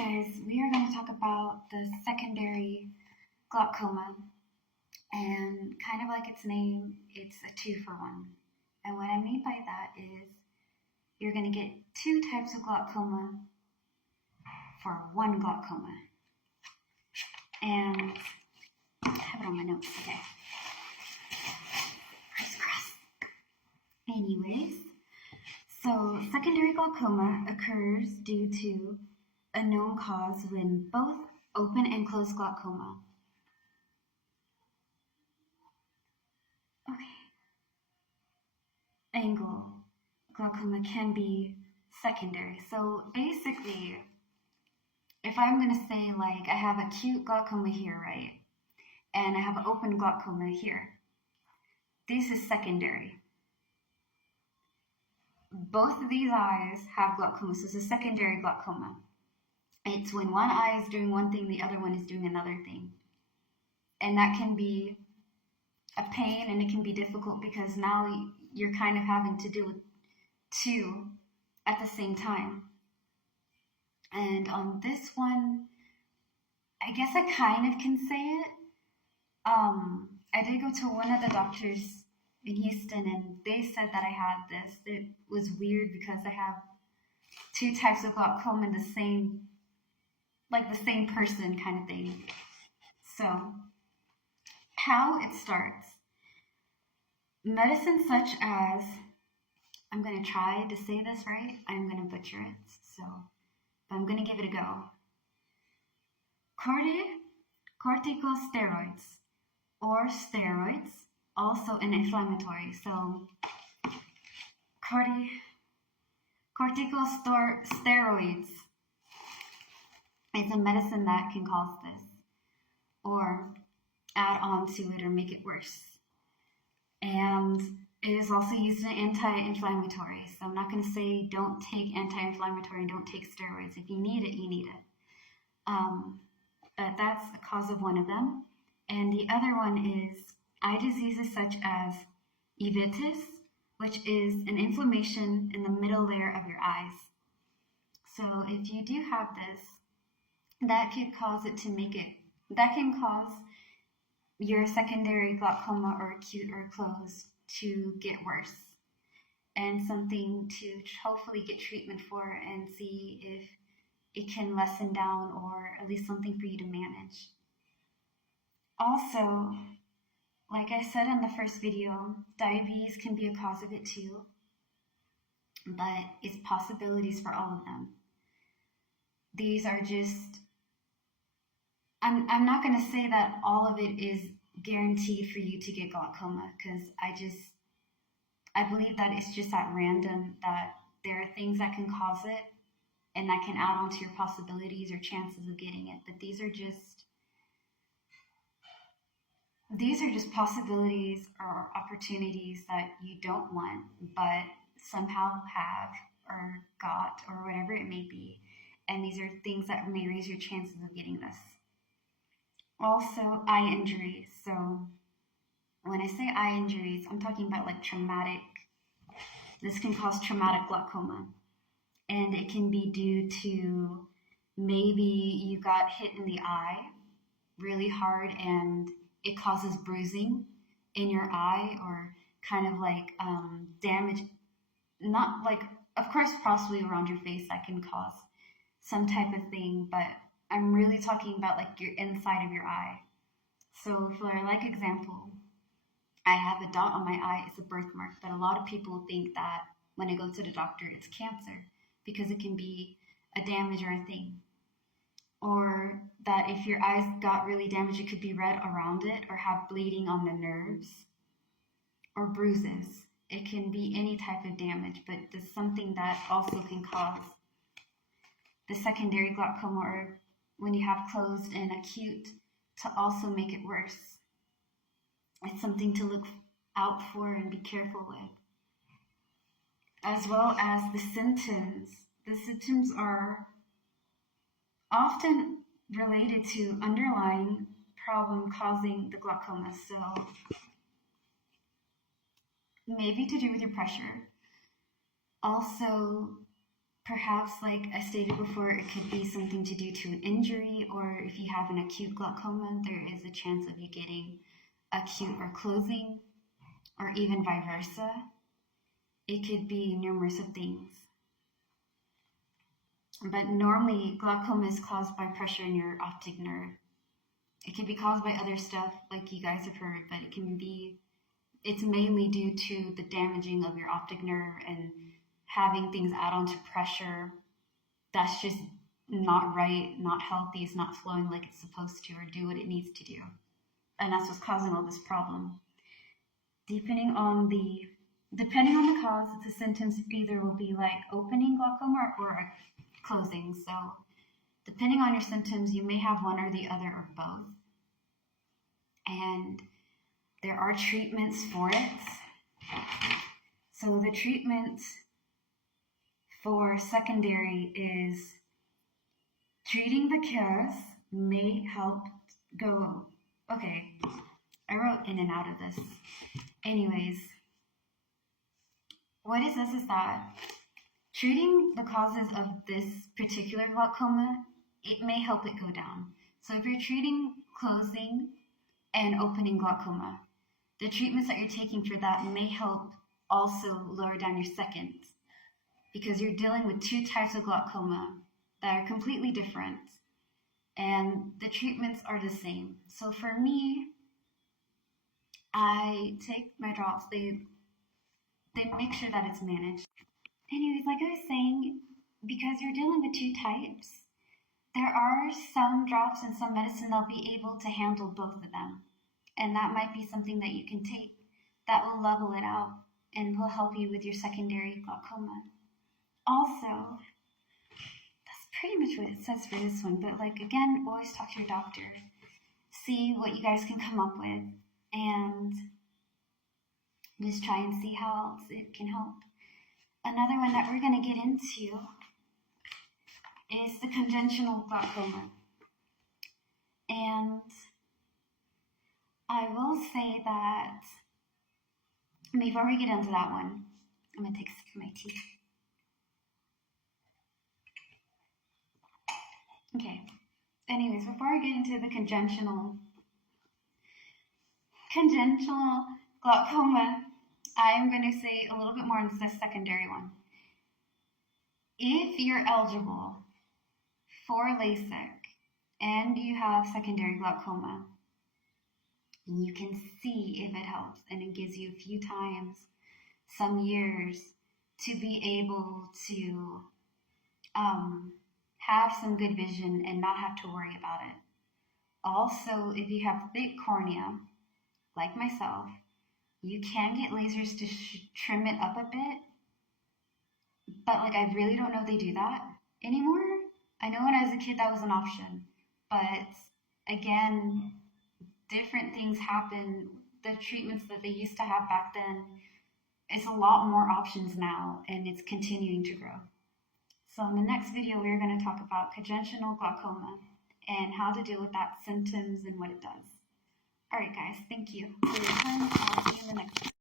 guys, we are going to talk about the secondary glaucoma, and kind of like its name, it's a 2-for-1. And what I mean by that is you're going to get 2 types of glaucoma for 1 glaucoma. And I have it on my notes, okay. Crisscross. Anyways, so secondary glaucoma occurs due to a known cause when both open and closed glaucoma. Angle glaucoma can be secondary. So basically, if I'm going to say like I have acute glaucoma here, right? And I have an open glaucoma here. This is secondary. Both of these eyes have glaucoma, so it's a secondary glaucoma. It's when one eye is doing one thing, the other one is doing another thing. And that can be a pain, and it can be difficult because now you're kind of having to do 2 at the same time. And on this one, I guess I kind of can say it. I did go to one of the doctors in Houston, and they said that I had this. It was weird because I have 2 types of glaucoma in the same person kind of thing. So, how it starts. Medicine such as, I'm going to try to say this right, I'm going to butcher it, but I'm going to give it a go. Corticosteroids, or steroids, also an inflammatory. So, corticosteroids is a medicine that can cause this, or add on to it, or make it worse. And it is also used as an anti-inflammatory. So I'm not going to say don't take anti-inflammatory and don't take steroids. If you need it, you need it. But that's the cause of one of them. And the other one is eye diseases such as uveitis, which is an inflammation in the middle layer of your eyes. So if you do have this, that can cause your secondary glaucoma, or acute or closed, to get worse, and something to hopefully get treatment for and see if it can lessen down, or at least something for you to manage. Also, like I said in the first video, diabetes can be a cause of it too, but it's possibilities for all of them. These are just, I'm not going to say that all of it is guaranteed for you to get glaucoma, because I believe that it's just at random, that there are things that can cause it and that can add on to your possibilities or chances of getting it. But these are just possibilities or opportunities that you don't want, but somehow have or got, or whatever it may be. And these are things that may raise your chances of getting this. Also, eye injuries. So when I say eye injuries, I'm talking about like traumatic. This can cause traumatic glaucoma. And it can be due to maybe you got hit in the eye really hard and it causes bruising in your eye, or kind of like damage, not like, of course, possibly around your face, that can cause some type of thing, but I'm really talking about like your inside of your eye. So for like example, I have a dot on my eye, it's a birthmark, but a lot of people think that when I go to the doctor, it's cancer, because it can be a damage or a thing. Or that if your eyes got really damaged, it could be red around it, or have bleeding on the nerves, or bruises. It can be any type of damage, but there's something that also can cause the secondary glaucoma, or when you have closed and acute, to also make it worse. It's something to look out for and be careful with. As well as the symptoms. The symptoms are often related to underlying problem causing the glaucoma. So maybe to do with your pressure. Also Perhaps, like I stated before, it could be something to do to an injury, or if you have an acute glaucoma, there is a chance of you getting acute or closing, or even vice versa. It could be numerous of things. But normally, glaucoma is caused by pressure in your optic nerve. It can be caused by other stuff, like you guys have heard, but it's mainly due to the damaging of your optic nerve and having things add on to pressure. That's just not right, not healthy, it's not flowing like it's supposed to or do what it needs to do. And that's what's causing all this problem. Depending on the cause, the symptoms either will be like opening glaucoma or closing. So depending on your symptoms, you may have one or the other or both. And there are treatments for it. So the treatment for secondary is treating the cause may help go. Okay, I wrote in and out of this. Anyways, what it says is that treating the causes of this particular glaucoma, it may help it go down. So if you're treating closing and opening glaucoma, the treatments that you're taking for that may help also lower down your second, because you're dealing with two types of glaucoma that are completely different, and the treatments are the same. So for me, I take my drops. They make sure that it's managed. Anyways, like I was saying, because you're dealing with two types, there are some drops and some medicine that'll be able to handle both of them. And that might be something that you can take that will level it out and will help you with your secondary glaucoma. Also, that's pretty much what it says for this one. But like, again, always talk to your doctor. See what you guys can come up with and just try and see how else it can help. Another one that we're going to get into is the congenital glaucoma. And I will say that before we get into that one, I'm going to take a sip of my tea. Okay, anyways, before I get into the congenital glaucoma, I am going to say a little bit more on the secondary one. If you're eligible for LASIK and you have secondary glaucoma, you can see if it helps, and it gives you a few times, some years, to be able to have some good vision and not have to worry about it. Also, if you have thick cornea, like myself, you can get lasers to trim it up a bit, but like I really don't know if they do that anymore. I know when I was a kid that was an option, but again, different things happen. The treatments that they used to have back then, it's a lot more options now, and it's continuing to grow. So in the next video, we're going to talk about congenital glaucoma and how to deal with that symptoms and what it does. All right, guys, thank you for your time. I'll see you in the next one.